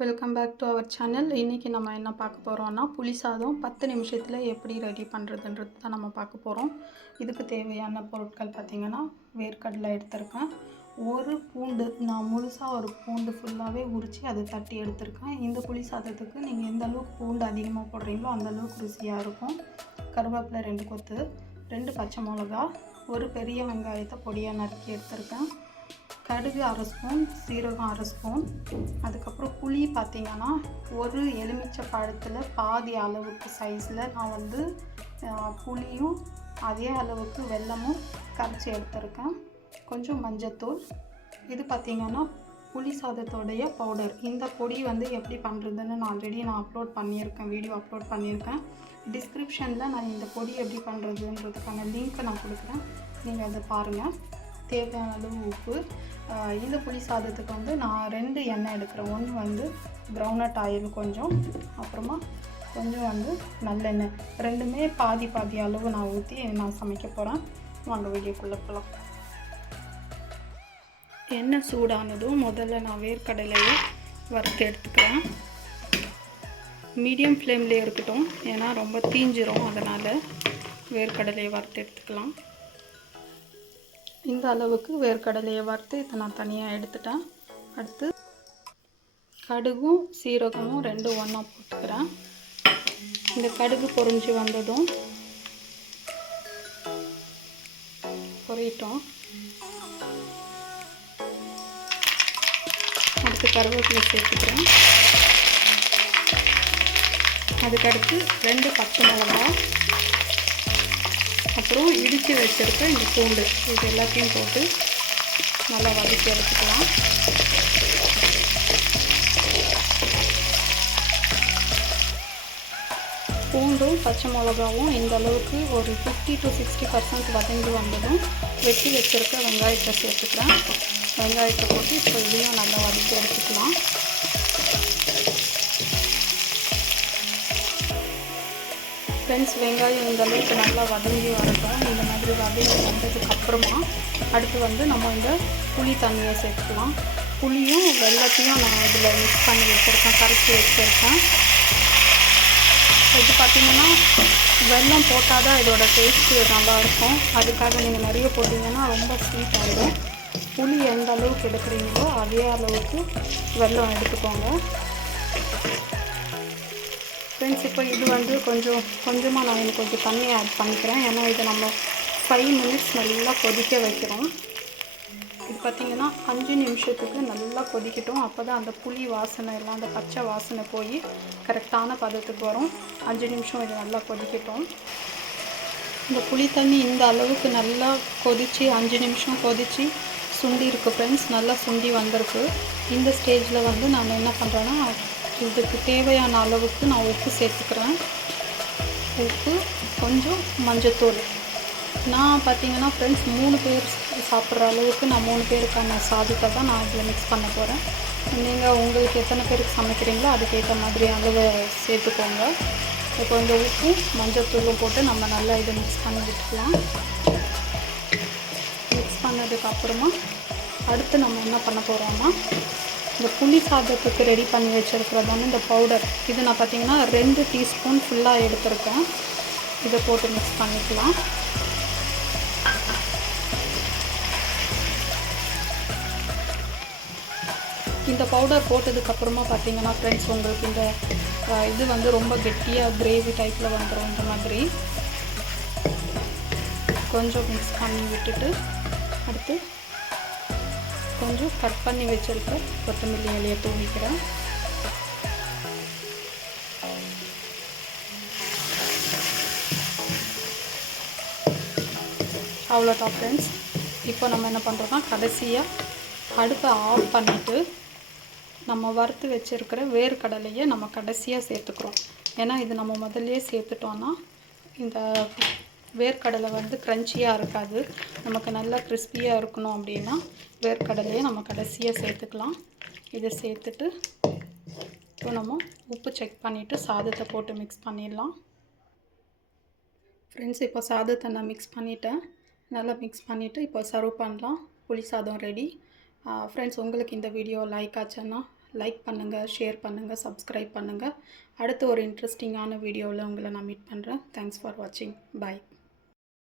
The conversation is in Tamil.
Welcome back to our channel. இன்றைக்கி நம்ம என்ன பார்க்க போகிறோம்னா புளி சாதம் 10 நிமிஷத்தில் எப்படி ரெடி பண்ணுறதுன்றது தான் நம்ம பார்க்க போகிறோம். இதுக்கு தேவையான பொருட்கள் பார்த்திங்கன்னா, வேர்க்கடலை எடுத்திருக்கேன், ஒரு பூண்டு, நான் முழுசாக ஒரு பூண்டு ஃபுல்லாகவே உரித்து அதை தட்டி எடுத்திருக்கேன். இந்த புளி சாதத்துக்கு நீங்கள் எந்த அளவுக்கு பூண்டு அதிகமாக போடுறீங்களோ அந்த அளவுக்கு ருசியாக இருக்கும். கருவேப்பிலை 2 கொத்து, 2 பச்சை மிளகா, ஒரு பெரிய வெங்காயத்தை பொடியாக நறுக்கி எடுத்திருக்கேன், கடுகு 1/2 ஸ்பூன், சீரகம் 1/2 ஸ்பூன், அதுக்கப்புறம் புளி பார்த்திங்கன்னா ஒரு எலுமிச்சை பழத்தில் பாதி அளவுக்கு சைஸில் நான் வந்து புளியும் அதே அளவுக்கு வெல்லமும் கரைச்சி எடுத்திருக்கேன், கொஞ்சம் மஞ்சத்தூள். இது பார்த்திங்கன்னா புளி சாதத்தோடைய பவுடர். இந்த பொடி வந்து எப்படி பண்ணுறதுன்னு நான் ஆல்ரெடி அப்லோட் பண்ணியிருக்கேன், வீடியோ அப்லோட் பண்ணியிருக்கேன். டிஸ்கிரிப்ஷனில் நான் இந்த பொடி எப்படி பண்ணுறதுன்றதுக்கான லிங்க்கை நான் கொடுக்குறேன், நீங்கள் அதை பாருங்கள். தேவையான அளவு உப்பு. இந்த புளி சாதத்துக்கு வந்து நான் 2 எண்ணெய் எடுக்கிறேன். ஒன்று வந்து கிரவுண்ட்நட் ஆயில் கொஞ்சம், அப்புறமா கொஞ்சம் வந்து நல்லெண்ணெய். ரெண்டுமே பாதி பாதி அளவு நான் ஊற்றி நான் சமைக்க போகிறேன். வாங்க வீடியோக்குள்ளே போகலாம். எண்ணெய் சூடானதும் முதல்ல நான் வேர்க்கடலையை வறுத்து எடுத்துக்கிறேன். மீடியம் ஃப்ளேம்லேயே இருக்கட்டும், ஏன்னா ரொம்ப தீஞ்சிரும், அதனால் வேர்க்கடலையை வறுத்து எடுத்துக்கலாம். இந்த அளவுக்கு வேர்க்கடலையை வறுத்து இதை நான் தனியாக எடுத்துட்டேன். அடுத்து கடுகும் சீரகமும் 2 ஒன்றா போட்டுக்கிறேன். இந்த கடுகு பொரிஞ்சு வந்ததும் பொரியட்டும். அடுத்து கருவேப்பிலை சேர்த்துக்கிறேன். அதுக்கடுத்து 2 பச்சை மிளகாய், அப்புறம் இடித்து வச்சுருக்க இந்த பூண்டு, இது எல்லாத்தையும் போட்டு நல்லா வதக்கி எடுத்துக்கலாம். பூண்டும் பச்சை மிளகாவும் இந்த அளவுக்கு ஒரு 50 to 60% வதங்கி வந்ததும் வெட்டி வச்சுருக்க வெங்காயத்தை சேர்த்துக்கிறேன். வெங்காயத்தை போட்டு இப்போ இதையும் நல்லா வதக்கி எடுத்துக்கலாம். ஃப்ரெண்ட்ஸ், வெங்காயம் இந்த அளவுக்கு நல்லா வதங்கி வரட்டும். இந்த மாதிரி வதங்கி வந்ததுக்கப்புறமா அடுத்து வந்து நம்ம இந்த புளி தண்ணியை சேர்த்துக்கலாம். புளியும் வெல்லத்தையும் நான் இதில் மிக்ஸ் பண்ணி வச்சுருக்கேன், கரைச்சி வச்சுருக்கேன். இது பார்த்திங்கன்னா வெல்லம் போட்டால் தான் இதோட டேஸ்ட்டு நல்லாயிருக்கும். அதுக்காக நீங்கள் நிறைய போட்டிங்கன்னா ரொம்ப ஸ்வீட் ஆகிடும். புளி எந்த அளவுக்கு எடுக்கிறீங்களோ அதே அளவுக்கு வெல்லம் எடுத்துக்கோங்க. ஃப்ரெண்ட்ஸ், இப்போ இது வந்து கொஞ்சமாக நான் எனக்கு கொஞ்சம் தண்ணி ஆட் பண்ணிக்கிறேன், ஏன்னா இதை நம்ம 5 மினிட்ஸ் நல்லா கொதிக்க வைக்கிறோம். இது பார்த்திங்கன்னா 5 நிமிஷத்துக்கு நல்லா கொதிக்கட்டும். அப்போ தான் அந்த புளி வாசனை எல்லாம், அந்த பச்சை வாசனை போய் கரெக்டான பதத்துக்கு வரும். 5 நிமிஷம் இது நல்லா கொதிக்கட்டும். இந்த புளி தண்ணி இந்த அளவுக்கு நல்லா கொதித்து 5 நிமிஷம் கொதித்து சுண்டி இருக்குது ஃப்ரெண்ட்ஸ், நல்லா சுண்டி வந்திருக்கு. இந்த ஸ்டேஜில் வந்து நான் என்ன பண்ணுறேன்னா, இதுக்கு தேவையான அளவுக்கு நான் உப்பு சேர்த்துக்கிறேன். உப்பு, கொஞ்சம் மஞ்சத்தூள். நான் பார்த்திங்கன்னா ஃப்ரெண்ட்ஸ் 3 பேர் சாப்பிட்ற அளவுக்கு நான் 3 பேருக்கான சாதத்தை தான் நான் இதில் மிக்ஸ் பண்ண போகிறேன். நீங்கள் உங்களுக்கு எத்தனை பேருக்கு சமைக்கிறீங்களோ அதுக்கேற்ற மாதிரி அளவை சேர்த்துக்கோங்க. இப்போ இந்த உப்பும் மஞ்சத்தூளும் போட்டு நம்ம நல்லா இதை மிக்ஸ் பண்ணி விட்டுக்கலாம். மிக்ஸ் பண்ணதுக்கப்புறமா அடுத்து நம்ம என்ன பண்ண போகிறோம்னா, இந்த புளி சாதத்துக்கு ரெடி பண்ணி வச்சுருக்கிறது வந்து இந்த பவுடர். இது நான் பார்த்திங்கன்னா 2 டீஸ்பூன் ஃபுல்லாக எடுத்திருக்கேன். இதை போட்டு மிக்ஸ் பண்ணிக்கலாம். இந்த பவுடர் போட்டதுக்கப்புறமா பார்த்திங்கன்னா ஃப்ரெண்ட்ஸ், உங்களுக்கு இந்த இது வந்து ரொம்ப கெட்டியாக கிரேவி டைப்பில் வந்துடும். இந்த மாதிரி கொஞ்சம் மிக்ஸ் பண்ணி விட்டுட்டு அடுத்து கொஞ்சம் கட் பண்ணி வச்சிருக்க கொத்தமல்லி இலையை தூவிக்கிறேன். அவ்வளோதான் ஃப்ரெண்ட்ஸ். இப்போ நம்ம என்ன பண்ணுறோம்னா, கடைசியாக அடுப்பை ஆஃப் பண்ணிவிட்டு நம்ம வறுத்து வச்சுருக்கிற வேர்க்கடலையை நம்ம கடைசியாக சேர்த்துக்கிறோம். ஏன்னா இது நம்ம முதல்லையே சேர்த்துட்டோன்னா இந்த வேர்க்கடலை வந்து க்ரன்ச்சியாக இருக்காது. நமக்கு நல்லா கிறிஸ்பியாக இருக்கணும் அப்படின்னா வேர்க்கடலையை நம்ம கடைசியாக சேர்த்துக்கலாம். இதை சேர்த்துட்டு இப்போ நம்ம உப்பு செக் பண்ணிவிட்டு சாதத்தை போட்டு மிக்ஸ் பண்ணிடலாம். ஃப்ரெண்ட்ஸ், இப்போ சாதத்தை நான் மிக்ஸ் பண்ணிவிட்டேன். நல்லா மிக்ஸ் பண்ணிவிட்டு இப்போ சர்வ் பண்ணலாம். புளி சாதம் ரெடி. ஃப்ரெண்ட்ஸ், உங்களுக்கு இந்த வீடியோ லைக் ஆச்சுன்னா லைக் பண்ணுங்கள், ஷேர் பண்ணுங்கள், சப்ஸ்கிரைப் பண்ணுங்கள். அடுத்து ஒரு இன்ட்ரெஸ்டிங்கான வீடியோவில் உங்களை நான் மீட் பண்ணுறேன். தேங்க்ஸ் ஃபார் வாட்சிங். பாய்.